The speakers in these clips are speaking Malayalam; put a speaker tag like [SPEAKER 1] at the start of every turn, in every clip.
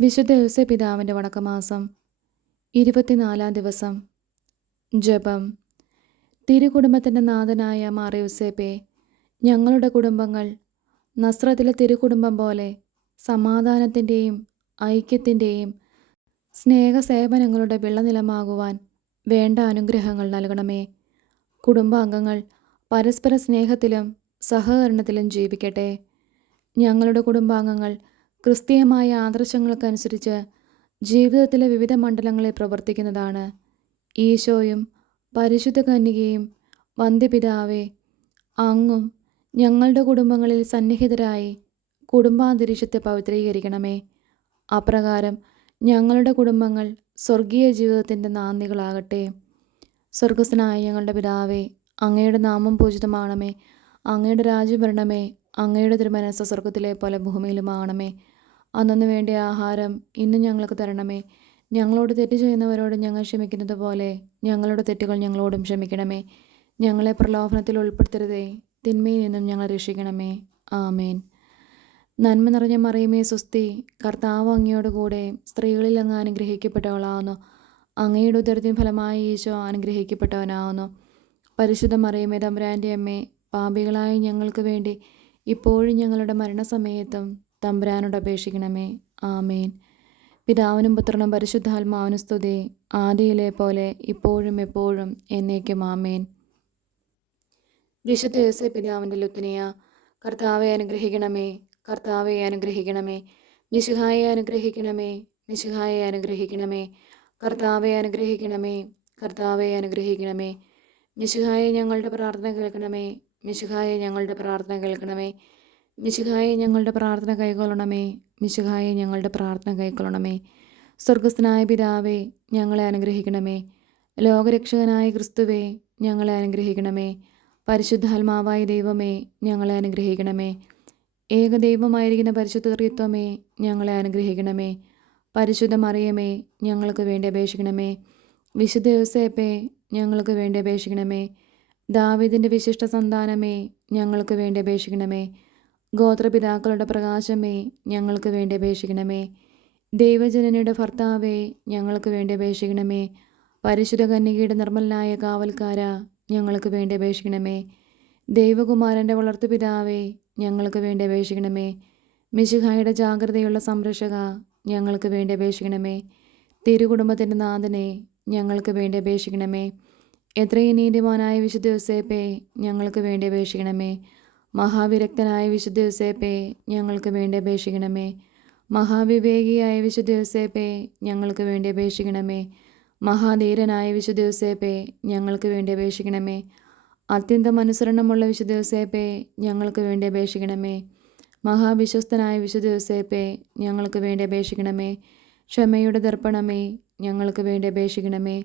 [SPEAKER 1] വിശുദ്ധ യോസെ പിതാവിന്റെ വണക്കമാസം ഇരുപത്തിനാലാം ദിവസം. ജപം. തിരുകുടുംബത്തിന്റെ നാഥനായ മാറിയുസേപ്പെ ഞങ്ങളുടെ കുടുംബങ്ങൾ നസ്രത്തിലെ തിരുകുടുംബം പോലെ സമാധാനത്തിന്റെയും ഐക്യത്തിന്റെയും സ്നേഹസേവനങ്ങളുടെ വിളനിലമാകുവാൻ വേണ്ട അനുഗ്രഹങ്ങൾ നൽകണമേ. കുടുംബാംഗങ്ങൾ പരസ്പര സ്നേഹത്തിലും സഹകരണത്തിലും ജീവിക്കട്ടെ. ഞങ്ങളുടെ കുടുംബാംഗങ്ങൾ ക്രിസ്തീയമായ ആദർശങ്ങൾക്കനുസരിച്ച് ജീവിതത്തിലെ വിവിധ മണ്ഡലങ്ങളിൽ പ്രവർത്തിക്കുന്നതാണ്. ഈശോയും പരിശുദ്ധ കന്യകയും വന്ധ്യപിതാവെ അങ്ങും ഞങ്ങളുടെ കുടുംബങ്ങളിൽ സന്നിഹിതരായി കുടുംബാന്തരീക്ഷത്തെ പവിത്രീകരിക്കണമേ. അപ്രകാരം ഞങ്ങളുടെ കുടുംബങ്ങൾ സ്വർഗീയ ജീവിതത്തിന്റെ നാന്ദികളാകട്ടെ. സ്വർഗസ്നായ ഞങ്ങളുടെ പിതാവേ അങ്ങയുടെ നാമം പൂജിതമാണമേ. അങ്ങയുടെ രാജ്യം വരണമേ. അങ്ങയുടെ തിരുമനസ് സ്വർഗത്തിലെ പോലെ ഭൂമിയിലുമാകണമേ അന്നു വേണ്ട ആഹാരം ഇന്നും ഞങ്ങൾക്ക് തരണമേ. ഞങ്ങളോട് തെറ്റ് ചെയ്യുന്നവരോട് ഞങ്ങൾ ക്ഷമിക്കുന്നത് പോലെ ഞങ്ങളുടെ തെറ്റുകൾ ഞങ്ങളോടും ക്ഷമിക്കണമേ. ഞങ്ങളെ പ്രലോഭനത്തിൽ ഉൾപ്പെടുത്തരുതേ. തിന്മയിൽ നിന്നും ഞങ്ങൾ രക്ഷിക്കണമേ. ആമേൻ. നന്മ നിറഞ്ഞ മറിയമേ സുസ്തി. കർത്താവ് അങ്ങയോട് കൂടെ സ്ത്രീകളിൽ അങ്ങ് അനുഗ്രഹിക്കപ്പെട്ടവളാവുന്നു. അങ്ങയുടെ ഉദരത്തിന് ഫലമായി ഈശോ അനുഗ്രഹിക്കപ്പെട്ടവനാവുന്നു. പരിശുദ്ധ മറിയമേ തമ്പുരാന്റെ അമ്മേ പാപികളായ ഞങ്ങൾക്ക് വേണ്ടി ഇപ്പോഴും ഞങ്ങളുടെ മരണസമയത്തും തമ്പുരാനോട് അപേക്ഷിക്കണമേ. ആമേൻ. പിതാവിനും പുത്രനും പരിശുദ്ധാത്മാവിനും സ്തുതി. ആദിയിലെ പോലെ ഇപ്പോഴും എപ്പോഴും എന്നേക്കും ആമേൻ. വിശുദ്ധ യേസെ പിതാവിന്റെ ലുത്തിനിയ കർത്താവെ അനുഗ്രഹിക്കണമേ. കർത്താവെ അനുഗ്രഹിക്കണമേ. നിശുഹായെ അനുഗ്രഹിക്കണമേ. നിശുഹായെ അനുഗ്രഹിക്കണമേ. കർത്താവെ അനുഗ്രഹിക്കണമേ. കർത്താവെ അനുഗ്രഹിക്കണമേ. നിശുഹായെ ഞങ്ങളുടെ പ്രാർത്ഥന കേൾക്കണമേ. മിശുഹായെ ഞങ്ങളുടെ പ്രാർത്ഥന കേൾക്കണമേ. മിശുഹായെ ഞങ്ങളുടെ പ്രാർത്ഥന കൈക്കൊള്ളണമേ. മിശുഹായെ ഞങ്ങളുടെ പ്രാർത്ഥന കൈക്കൊള്ളണമേ. സ്വർഗസ്ഥനായ പിതാവേ ഞങ്ങളെ അനുഗ്രഹിക്കണമേ. ലോകരക്ഷകനായ ക്രിസ്തുവേ ഞങ്ങളെ അനുഗ്രഹിക്കണമേ. പരിശുദ്ധാത്മാവായ ദൈവമേ ഞങ്ങളെ അനുഗ്രഹിക്കണമേ. ഏകദൈവമായിരിക്കുന്ന പരിശുദ്ധ ത്രിത്വമേ ഞങ്ങളെ അനുഗ്രഹിക്കണമേ. പരിശുദ്ധ മറിയമേ ഞങ്ങൾക്ക് വേണ്ടി അപേക്ഷിക്കണമേ. വിശുദ്ധ യോസേപ്പേ ഞങ്ങൾക്ക് വേണ്ടി അപേക്ഷിക്കണമേ. ദാവിദിന്റെ വിശിഷ്ട സന്താനമേ ഞങ്ങൾക്ക് വേണ്ടി അപേക്ഷിക്കണമേ. ഗോത്രപിതാക്കളുടെ പ്രകാശമേ ഞങ്ങൾക്ക് വേണ്ടി അപേക്ഷിക്കണമേ. ദൈവജനനിയുടെ ഭർത്താവേ ഞങ്ങൾക്ക് വേണ്ടി അപേക്ഷിക്കണമേ. പരിശുദ്ധ കന്യകയുടെ നിർമ്മലനായ കാവൽക്കാര ഞങ്ങൾക്ക് വേണ്ടി അപേക്ഷിക്കണമേ. ദൈവകുമാരന്റെ വളർത്തുപിതാവേ ഞങ്ങൾക്ക് വേണ്ടി അപേക്ഷിക്കണമേ. മിശിഹായുടെ ജാഗ്രതയുള്ള സംരക്ഷക ഞങ്ങൾക്ക് വേണ്ടി അപേക്ഷിക്കണമേ. തിരുകുടുംബത്തിന്റെ നാഥനെ ഞങ്ങൾക്ക് വേണ്ടി അപേക്ഷിക്കണമേ. എത്രയും നീതിമാനായ വിശുദ്ധ യോസേപ്പേ ഞങ്ങൾക്ക് വേണ്ടി അപേക്ഷിക്കണമേ. മഹാവിരക്തനായ വിശുദ്ധ യോസേപ്പേ ഞങ്ങൾക്ക് വേണ്ടി അപേക്ഷിക്കണമേ. മഹാവിവേകിയായ വിശുദ്ധ യോസേപ്പേ ഞങ്ങൾക്ക് വേണ്ടി അപേക്ഷിക്കണമേ. മഹാധീരനായ വിശുദ്ധ യോസേപ്പേ ഞങ്ങൾക്ക് വേണ്ടി അപേക്ഷിക്കണമേ. അത്യന്തം അനുസരണമുള്ള വിശുദ്ധ യോസേപ്പേ ഞങ്ങൾക്ക് വേണ്ടി അപേക്ഷിക്കണമേ. മഹാവിശ്വസ്തനായ വിശുദ്ധ യോസേപ്പേ ഞങ്ങൾക്ക് വേണ്ടി അപേക്ഷിക്കണമേ. ക്ഷമയുടെ ദർപ്പണമേ ഞങ്ങൾക്ക് വേണ്ടി അപേക്ഷിക്കണമേ.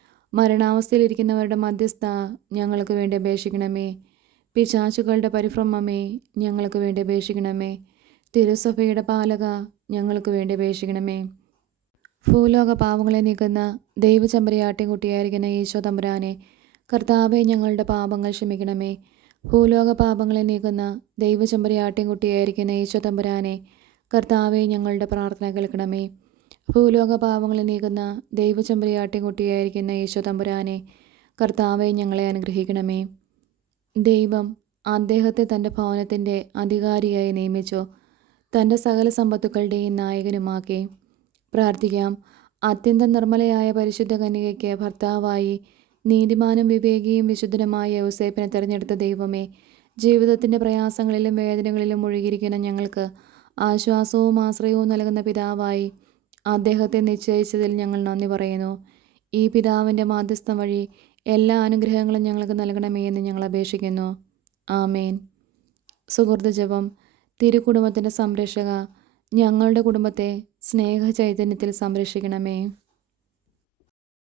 [SPEAKER 1] മരണാവസ്ഥയിലിരിക്കുന്നവരുടെ മധ്യസ്ഥ ഞങ്ങൾക്ക് വേണ്ടി അപേക്ഷിക്കണമേ. പിശാചുകളുടെ പരിഭ്രമമേ ഞങ്ങൾക്ക് വേണ്ടി അപേക്ഷിക്കണമേ. തിരുസഭയുടെ പാലക ഞങ്ങൾക്ക് വേണ്ടി അപേക്ഷിക്കണമേ. ഭൂലോക പാവങ്ങളെ നീക്കുന്ന ദൈവചമ്പരയാട്ടിൻകുട്ടിയായിരിക്കുന്ന ഈശോ തമ്പുരാനെ കർത്താവെ ഞങ്ങളുടെ പാപങ്ങൾ ക്ഷമിക്കണമേ. ഭൂലോക പാപങ്ങളെ നീക്കുന്ന ദൈവചമ്പരയാട്ടിൻകുട്ടിയായിരിക്കുന്ന ഈശോ തമ്പുരാനെ കർത്താവെ ഞങ്ങളുടെ പ്രാർത്ഥന കേൾക്കണമേ. ഭൂലോക പാവങ്ങളെ നീക്കുന്ന ദൈവചമ്പരയാട്ടിൻകുട്ടിയായിരിക്കുന്ന യേശോ തമ്പുരാനെ കർത്താവെ ഞങ്ങളെ അനുഗ്രഹിക്കണമേ. ദൈവം അദ്ദേഹത്തെ തന്റെ ഭവനത്തിന്റെ അധികാരിയായി നിയമിച്ചു. തന്റെ സകല സമ്പത്തുക്കളുടെയും നായകനുമാക്കി. പ്രാർത്ഥിക്കാം. അത്യന്തം നിർമ്മലയായ പരിശുദ്ധ കന്യകയ്ക്ക് ഭർത്താവായി നീതിമാനും വിവേകിയും വിശുദ്ധനുമായ യൗസേപ്പിനെ തിരഞ്ഞെടുത്ത ദൈവമേ ജീവിതത്തിന്റെ പ്രയാസങ്ങളിലും വേദനകളിലും മുഴുകിയിരിക്കുന്ന ഞങ്ങൾക്ക് ആശ്വാസവും ആശ്രയവും നൽകുന്ന പിതാവായി അദ്ദേഹത്തെ നിശ്ചയിച്ചതിൽ ഞങ്ങൾ നന്ദി പറയുന്നു. ഈ പിതാവിന്റെ മാധ്യസ്ഥം വഴി എല്ലാ അനുഗ്രഹങ്ങളും ഞങ്ങൾക്ക് നൽകണമേ എന്ന് ഞങ്ങൾ അപേക്ഷിക്കുന്നു. ആമേൻ. സുഹൃത്ത് ജപം. തിരുകുടുംബത്തിന്റെ സംരക്ഷക ഞങ്ങളുടെ കുടുംബത്തെ സ്നേഹ ചൈതന്യത്തിൽ സംരക്ഷിക്കണമേ.